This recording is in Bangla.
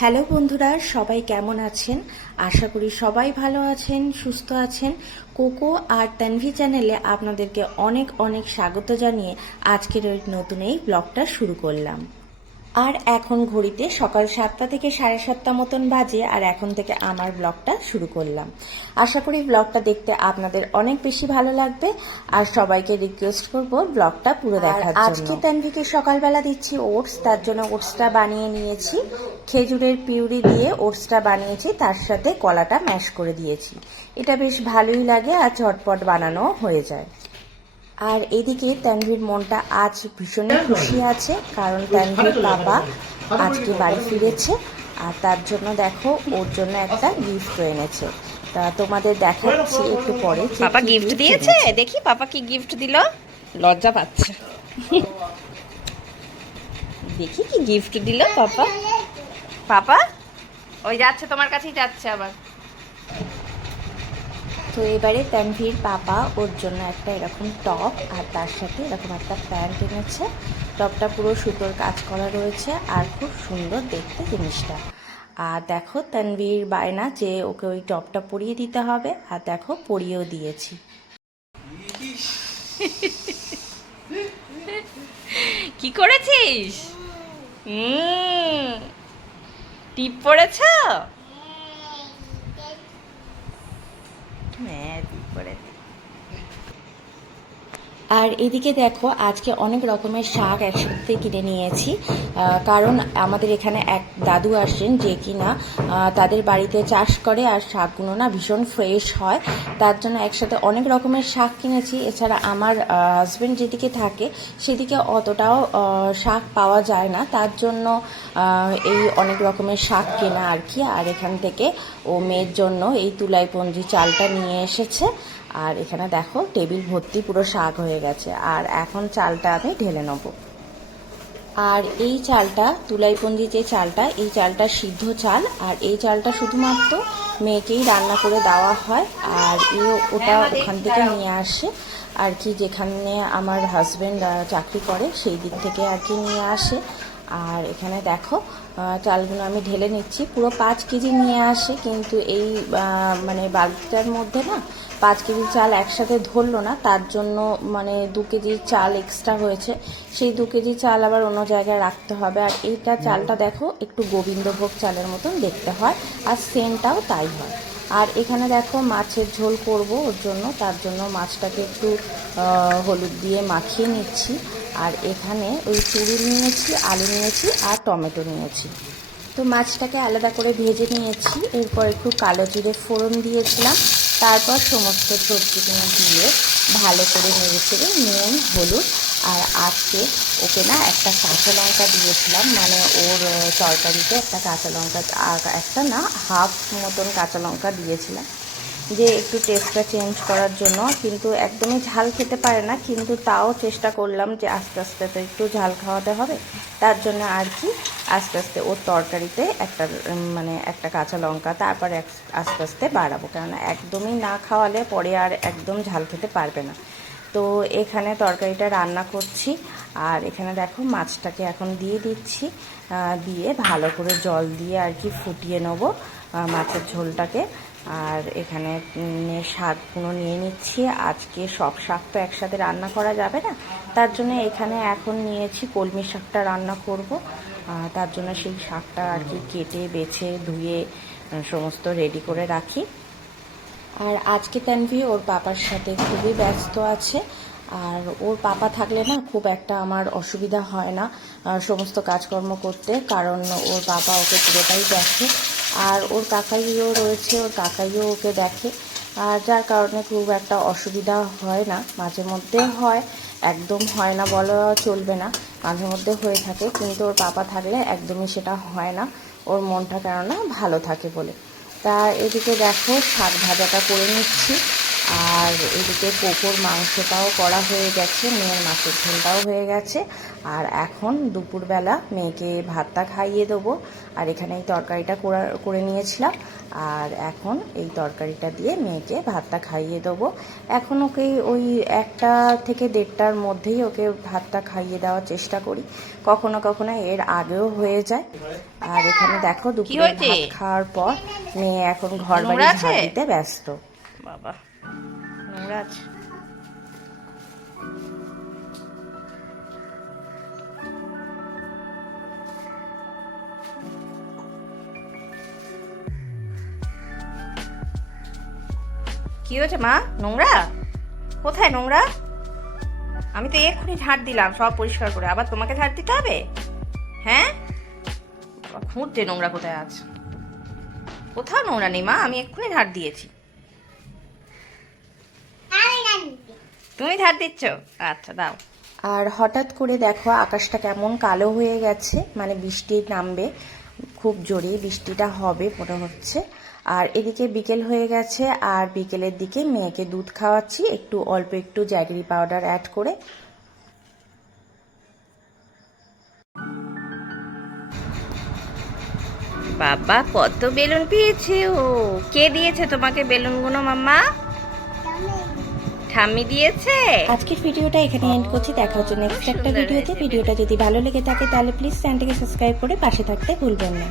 হ্যালো বন্ধুরা সবাই কেমন আছেন? আশা করি সবাই ভালো আছেন সুস্থ আছেন। কোকো আর তানভি চ্যানেলে আপনাদেরকে অনেক অনেক স্বাগত জানিয়ে আজকের ওই নতুন এই ব্লগটা শুরু করলাম। আর এখন ঘড়িতে সকাল সাতটা থেকে সাড়ে সাতটা মতন বাজে আর এখন থেকে আমার ব্লগটা শুরু করলাম। আশা করি ব্লগটা দেখতে আপনাদের অনেক বেশি ভালো লাগবে আর সবাইকে রিকোয়েস্ট করব ব্লগটা পুরো দেখার জন্য। আজকে তানভিকে সকালবেলা দিচ্ছি ওটস তার জন্য ওটসটা বানিয়ে নিয়েছি। খেজুরের পিউরি দিয়ে ওটসটা বানিয়েছি তার সাথে কলাটা ম্যাশ করে দিয়েছি। এটা বেশ ভালোই লাগে আর ঝটপট বানানো হয়ে যায়। আর এদিকে তানভীর মনটা আজ ভীষণই খুশি আছে কারণ তানভীর বাবা আজকে বাড়ি ফিরেছে আর তার জন্য দেখো ওর জন্য একটা গিফট এনেছে। তা তোমাদের দেখাচ্ছি একটু পরে পাপা গিফট দিয়েছে? দেখি পাপা কি গিফট দিল। লজ্জা পাচ্ছে। দেখি কি গিফট দিল পাপা। পাপা? ওই যাচ্ছে তোমার কাছেই যাচ্ছে আবার। তো এবারে তানভীর পাপা ওর জন্য একটা এরকম টপ আর তার সাথে এরকম একটা প্যান্ট এনেছে। টপটা পুরো সুতোর কাজ করা রয়েছে আর খুব সুন্দর দেখতে জিনিসটা। আর দেখো তানভীর বায়না যে ওকে ওই টপটা পরিয়ে দিতে হবে আর দেখো পরিয়েও দিয়েছি। কি করেছিস? হুম। টিপ পড়েছ হ্যাঁ টিপ পড়েছি আর এদিকে দেখো, আজকে অনেক রকমের শাক একসাথে কিনে নিয়েছি। কারণ আমাদের এখানে এক দাদু আসেন যে কিনা তাদের বাড়িতে চাষ করে আর শাকগুলো না ভীষণ ফ্রেশ হয়। তার জন্য একসাথে অনেক রকমের শাক কিনেছি। এছাড়া আমার হাজবেন্ড যেদিকে থাকে, সেদিকে অতটাও শাক পাওয়া যায় না। তার জন্য এই অনেক রকমের শাক কেনা আর কি। আর এখান থেকে ও মেয়ের জন্য এই তুলাইপঞ্জি চালটা নিয়ে এসেছে। আর এখানে দেখো টেবিল ভর্তি পুরো শাক হয়ে গেছে। আর এখন চালটা আমি ঢেলে নেব। আর এই চালটা তুলাইপঞ্জি যে চালটা এই চালটা সিদ্ধ চাল। আর এই চালটা শুধুমাত্র মেয়েকেই রান্না করে দেওয়া হয়। আর এ ওটা ওখান থেকে নিয়ে আসে। আর কি যেখানে আমার হাজবেন্ড চাকরি করে সেই দিক থেকে আর কি নিয়ে আসে। আর এখানে দেখো চালগুলো আমি ঢেলে নিচ্ছি। পুরো পাঁচ কেজি নিয়ে আসে, কিন্তু এই মানে বালতিটার মধ্যে না পাঁচ কেজি চাল একসাথে ধরলো না। তার জন্য মানে দু কেজি চাল এক্সট্রা হয়েছে। সেই দু কেজি চাল আবার অন্য জায়গায় রাখতে হবে। আর এইটা চালটা দেখো, একটু গোবিন্দভোগ চালের মতন দেখতে হয়, আর সেন্টটাও তাই হয়। আর এখানে দেখো, মাছের ঝোল করব ওর জন্য। তার জন্য মাছটাকে একটু হলুদ দিয়ে মাখিয়ে নিচ্ছি। আর এখানে ওই চুড়ি নিয়েছি, আলু নিয়েছি আর টমেটো নিয়েছি। তো মাছটাকে আলাদা করে ভেজে নিয়েছি। এরপর একটু কালো জিরে ফোড়ন দিয়েছিলাম। তারপর সমস্ত সবজিগুলো দিয়ে ভালো করে নেড়ে চেড়ে নুন, হলুদ আর আজকে ওকে না একটা কাঁচা লঙ্কা দিয়েছিলাম। মানে ওর তরকারিতে একটা কাঁচা লঙ্কা একটা না হাফ মতন কাঁচা লঙ্কা দিয়েছিলাম। যে একটু টেস্টটা চেঞ্জ করার জন্য। কিন্তু একদমই ঝাল খেতে পারে না, কিন্তু তাও চেষ্টা করলাম যে আস্তে আস্তে তো একটু ঝাল খাওয়াতে হবে। তার জন্য আর কি আস্তে আস্তে ওর তরকারিতে একটা মানে একটা কাঁচা লঙ্কা তারপর আস্তে আস্তে বাড়াবো। কেননা একদমই না খাওয়ালে পরে আর একদম ঝাল খেতে পারবে না। তো এখানে তরকারিটা রান্না করছি। আর এখানে দেখো মাছটাকে এখন দিয়ে দিচ্ছি। দিয়ে ভালো করে জল দিয়ে আর কি ফুটিয়ে নেব মাছের ঝোলটাকে। আর এখানে শাকগুলো নিয়ে নিচ্ছি। আজকে সব শাক তো একসাথে রান্না করা যাবে না। তার জন্য এখানে এখন নিয়েছি কলমি শাকটা রান্না করব। তার জন্য সেই শাকটা আর কি কেটে, বেছে, ধুয়ে সমস্ত রেডি করে রাখি। আর আজকে তানভি ওর পাপার সাথে খুবই ব্যস্ত আছে। আর ওর পাপা থাকলে না খুব একটা আমার অসুবিধা হয় না সমস্ত কাজকর্ম করতে। কারণ ওর পাপা ওকে পুরোটাই দেখে। আর ওর কাকাইও রয়েছে, ওর কাকাইও ওকে দেখে। আর যার কারণে খুব একটা অসুবিধা হয় না, মাঝে মধ্যে হয়, একদম হয় না বলা চলবে না, মাঝে মধ্যে হয়ে থাকে, কিন্তু ওর পাপা থাকলে একদমই সেটা হয় না, ওর মনটা কেননা ভালো থাকে বলে। তা এদিকে দেখো, শাক ভাজাটা করে নিচ্ছি। আর এদিকে কোকোর মাংসটাও করা হয়ে গেছে মেয়ের মাছের ঝোলটাও হয়ে গেছে। আর এখন দুপুরবেলা মেয়েকে ভাতটা খাইয়ে দেবো। আর এখানে এই তরকারিটা করে নিয়েছিলাম। আর এখন এই তরকারিটা দিয়ে মেয়েকে ভাতটা খাইয়ে দেবো। এখন ওকে ওই একটা থেকে দেড়টার মধ্যেই ওকে ভাতটা খাইয়ে দেওয়ার চেষ্টা করি। কখনো কখনো এর আগেও হয়ে যায়। আর এখানে দেখো দুপুরে ভাত খাওয়ার পর মেয়ে এখন ঘর বাড়ি দিতে ব্যস্ত। বাবা। নোংরা কি হয়েছে মা? নোংরা? কোথায় নোংরা? আমি তো এক্ষুনি ঝাড় দিলাম, সব পরিষ্কার করে। আবার তোমাকে ঝাড় দিতে হবে? হ্যাঁ? খুঁজছে নোংরা কোথায় আছে? কোথাও নোংরা নেই মা, আমি এক্ষুনি ঝাঁট দিয়েছি। তুমি ধার দিচ্ছ? আচ্ছা দাও। আর হঠাৎ করে দেখো আকাশটা কেমন কালো হয়ে গেছে মানে বৃষ্টি নামবে খুব জোরে বৃষ্টিটা হবে মনে হচ্ছে। আর এদিকে বিকেল হয়ে গেছে আর বিকেলের দিকে মেয়েকে দুধ খাওয়াচ্ছি একটু অল্প একটু জ্যাগরি পাউডার অ্যাড করে। বাবা কত বেলুন পেয়েছে ও। কে দিয়েছে তোমাকে বেলুনগুলো মাম্মা? ঠাম্মি দিয়েছে। আজকের ভিডিওটা এখানে এন্ড করছি। দেখা হচ্ছে নেক্সট একটা ভিডিওতে। ভিডিওটা যদি ভালো লেগে থাকে তাহলে প্লিজ চ্যানেলটিকে সাবস্ক্রাইব করে পাশে থাকতে ভুলবেন না।